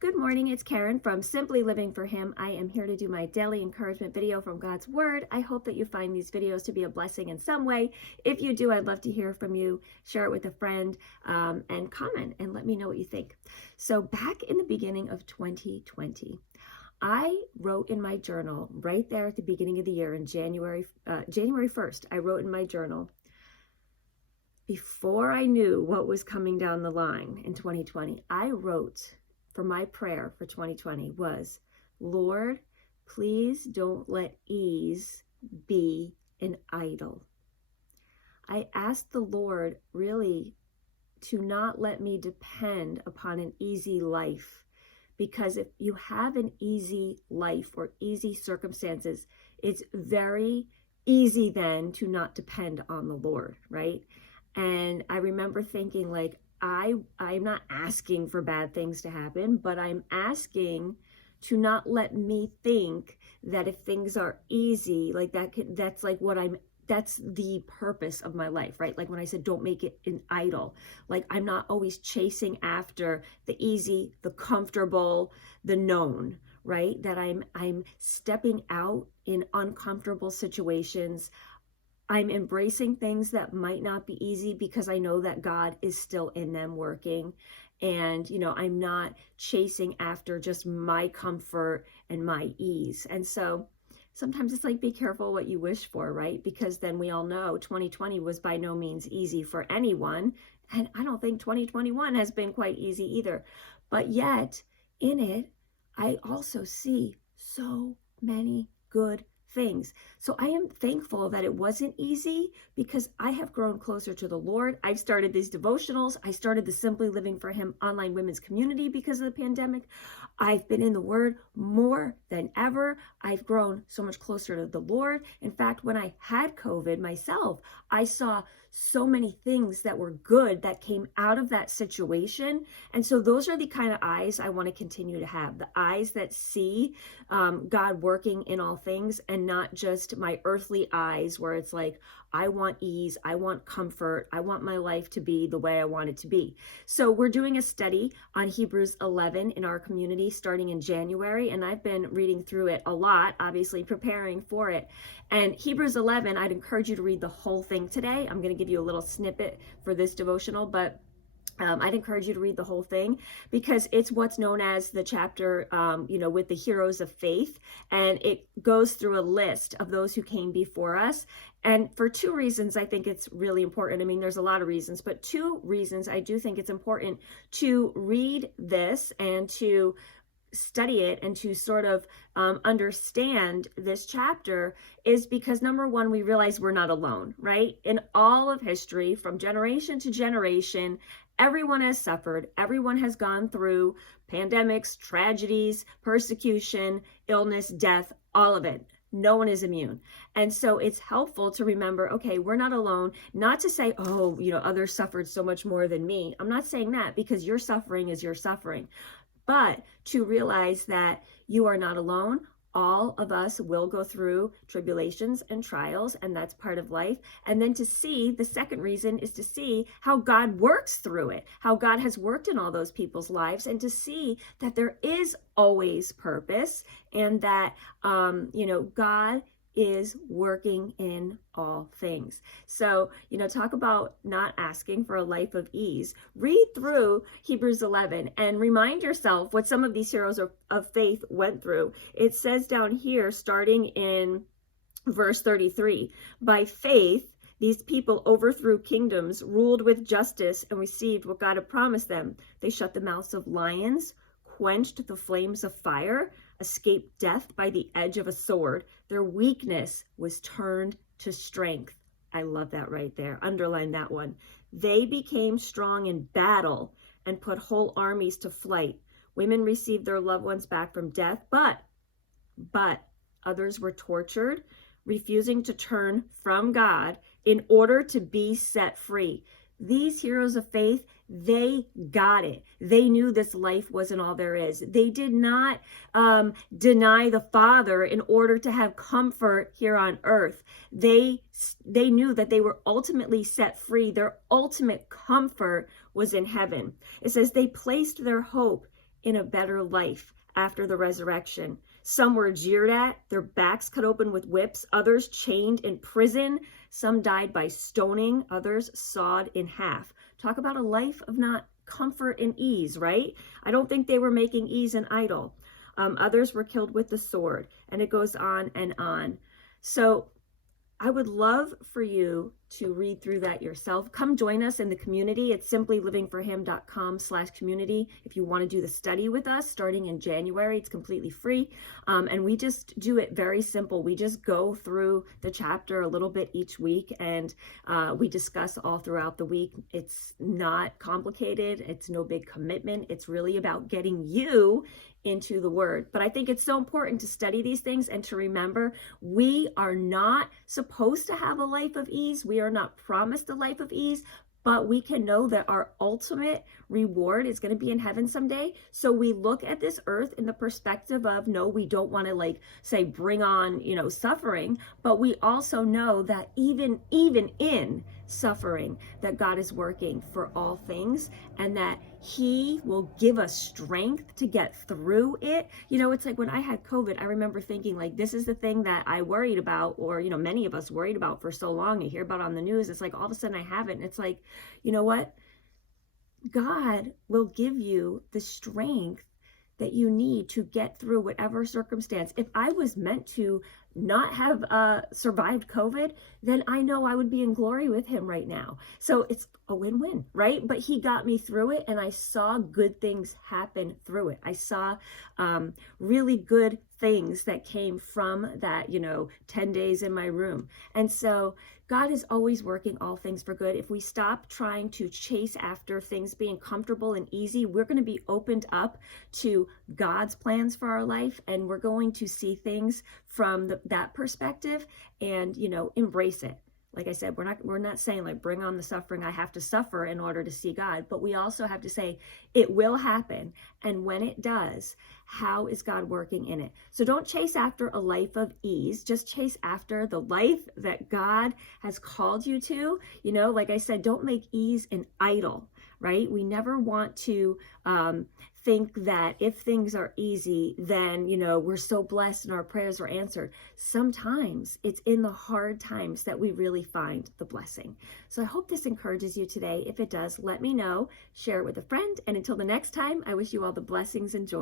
Good morning, it's Karen from Simply Living for Him. I am here to do my daily encouragement video from God's Word. I hope that you find these videos to be a blessing in some way. If you do, I'd love to hear from you. Share it with a friend and comment and let me know what you think. So back in the beginning of 2020, I wrote in my journal right there at the beginning of the year in January 1st, I wrote in my journal, before I knew what was coming down the line in 2020, I wrote for my prayer for 2020 was, Lord, please don't let ease be an idol. I asked the Lord really to not let me depend upon an easy life, because if you have an easy life or easy circumstances, it's very easy then to not depend on the Lord, right? And I remember thinking, like, I'm not asking for bad things to happen, but I'm asking to not let me think that if things are easy, like that's like that's the purpose of my life, right? Like when I said, don't make it an idol, like I'm not always chasing after the easy, the comfortable, the known, right? That I'm stepping out in uncomfortable situations. I'm embracing things that might not be easy because I know that God is still in them working. And, I'm not chasing after just my comfort and my ease. And so sometimes it's like, be careful what you wish for, right? Because then we all know 2020 was by no means easy for anyone. And I don't think 2021 has been quite easy either. But yet in it, I also see so many good things. So I am thankful that it wasn't easy because I have grown closer to the Lord. I've started these devotionals. I started the Simply Living for Him online women's community because of the pandemic. I've been in the Word more than ever. I've grown so much closer to the Lord. In fact, when I had COVID myself, I saw so many things that were good that came out of that situation. And so those are the kind of eyes I want to continue to have, the eyes that see God working in all things, and not just my earthly eyes where it's like, I want ease, I want comfort, I want my life to be the way I want it to be. So we're doing a study on Hebrews 11 in our community starting in January, and I've been reading through it a lot, obviously preparing for it. And Hebrews 11, I'd encourage you to read the whole thing today. I'm going to give you a little snippet for this devotional, but I'd encourage you to read the whole thing because it's what's known as the chapter, with the heroes of faith. And it goes through a list of those who came before us. And for two reasons, I think it's really important. I mean, there's a lot of reasons, but two reasons I do think it's important to read this and to study it and to sort of understand this chapter is because, number one, we realize we're not alone, right? In all of history, from generation to generation, everyone has suffered. Everyone has gone through pandemics, tragedies, persecution, illness, death, all of it. No one is immune. And so it's helpful to remember, okay, we're not alone. Not to say, oh, others suffered so much more than me. I'm not saying that, because your suffering is your suffering. But to realize that you are not alone. All of us will go through tribulations and trials, and that's part of life. And then to see, the second reason is to see how God works through it, how God has worked in all those people's lives, and to see that there is always purpose, and that, God is working in all things. So, talk about not asking for a life of ease. Read through Hebrews 11 and remind yourself what some of these heroes of faith went through. It says down here, starting in verse 33, by faith, these people overthrew kingdoms, ruled with justice, and received what God had promised them. They shut the mouths of lions, quenched the flames of fire, escaped death by the edge of a sword. Their weakness was turned to strength. I love that right there. Underline that one. They became strong in battle and put whole armies to flight. Women received their loved ones back from death, but others were tortured, refusing to turn from God in order to be set free. These heroes of faith, they got it. They knew this life wasn't all there is. They did not deny the Father in order to have comfort here on earth. They knew that they were ultimately set free. Their ultimate comfort was in heaven. It says they placed their hope in a better life after the resurrection. Some were jeered at, their backs cut open with whips, others chained in prison, some died by stoning, others sawed in half. Talk about a life of not comfort and ease, right? I don't think they were making ease an idol. Others were killed with the sword, and it goes on and on. So I would love for you to read through that yourself. Come join us in the community. It's simplylivingforhim.com/community. If you want to do the study with us starting in January, it's completely free. And we just do it very simple. We just go through the chapter a little bit each week, and we discuss all throughout the week. It's not complicated. It's no big commitment. It's really about getting you into the word. But I think it's so important to study these things and to remember we are not supposed to have a life of ease. We are not promised a life of ease, but we can know that our ultimate reward is going to be in heaven someday. So we look at this earth in the perspective of, no, we don't want to like say bring on, suffering, but we also know that even in suffering, that God is working for all things, and that he will give us strength to get through it. It's like when I had COVID, I remember thinking like, this is the thing that I worried about, or, many of us worried about for so long. You hear about on the news. It's like all of a sudden I have it. And it's like, you know what? God will give you the strength that you need to get through whatever circumstance. If I was meant to not have survived COVID, then I know I would be in glory with him right now. So it's a win-win, right? But he got me through it, and I saw good things happen through it. I saw really good things that came from that, 10 days in my room. And so God is always working all things for good. If we stop trying to chase after things being comfortable and easy, we're going to be opened up to God's plans for our life, and we're going to see things from that perspective and, embrace it. Like I said, we're not saying like bring on the suffering. I have to suffer in order to see God, but we also have to say it will happen. And when it does, how is God working in it? So don't chase after a life of ease. Just chase after the life that God has called you to. Like I said, don't make ease an idol, right? We never want to think that if things are easy, then, we're so blessed and our prayers are answered. Sometimes it's in the hard times that we really find the blessing. So I hope this encourages you today. If it does, let me know, share it with a friend. And until the next time, I wish you all the blessings and joy.